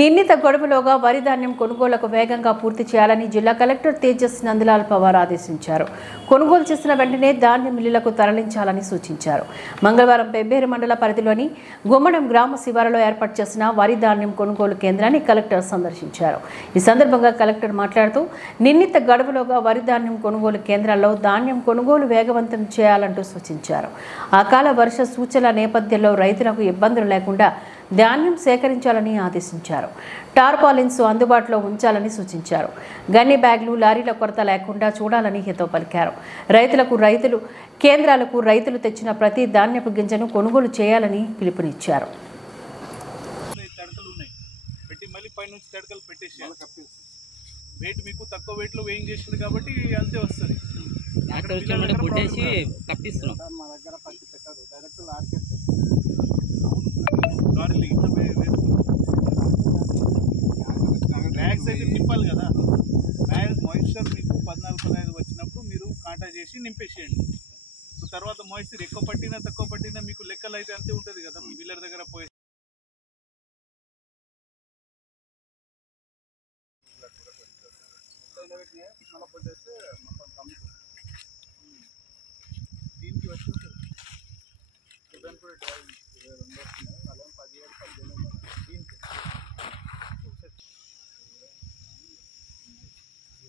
నిర్ణీత గడువులోగా వరి ధాన్యం కొనుగోలుకు వేగంగా పూర్తి చేయాలని జిల్లా కలెక్టర్ తేజస్ నందలాల్ పవార్ ఆదేశించారు. కొనుగోలు చేసిన వెంటనే ధాన్యం మిల్లులకు తరలించాలని సూచించారు. మంగళవారం పెబ్బేరు మండల పరిధిలోని గుమ్మడం గ్రామ శివారులో ఏర్పాటు చేసిన వరి ధాన్యం కొనుగోలు కేంద్రాన్ని కలెక్టర్ సందర్శించారు. ఈ సందర్భంగా కలెక్టర్ మాట్లాడుతూ నిర్ణీత గడువులోగా వరి ధాన్యం కొనుగోలు కేంద్రాల్లో ధాన్యం కొనుగోలు వేగవంతం చేయాలంటూ సూచించారు. అకాల వర్ష సూచనల నేపథ్యంలో రైతులకు ఇబ్బందులు లేకుండా ధాన్యం సేకరించాలని ఆదేశించారు. టార్పాలిన్స్ అందుబాటులో ఉంచాలని సూచించారు. గన్ని బ్యాగులు, లారీల కొరత లేకుండా చూడాలని హితవు పలికారు. రైతులు కేంద్రాలకు రైతులు తెచ్చిన ప్రతి ధాన్యపు గింజను కొనుగోలు చేయాలని పిలుపునిచ్చారు. వెయిట్ మీకు తక్కువ వెయిట్లో వేయింగ్ చేసింది కాబట్టి అంతే వస్తుంది. బ్యాగ్స్ అయితే నింపాలి కదా. బ్యాగ్ మాయిశ్చర్ మీకు 14-15 వచ్చినప్పుడు మీరు కాంటా చేసి నింపేసేయండి. సో తర్వాత మాయిశ్చర్ ఎక్కువ పట్టినా తక్కువ పట్టినా మీకు లెక్కలు అయితే అంతే ఉంటుంది కదా. మిల్లర్ దగ్గర పోయి దీనికి వచ్చి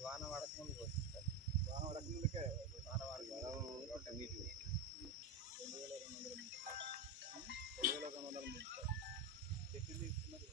వాన పడకముందుకే 2200 చెట్లు తీసుకున్నారు.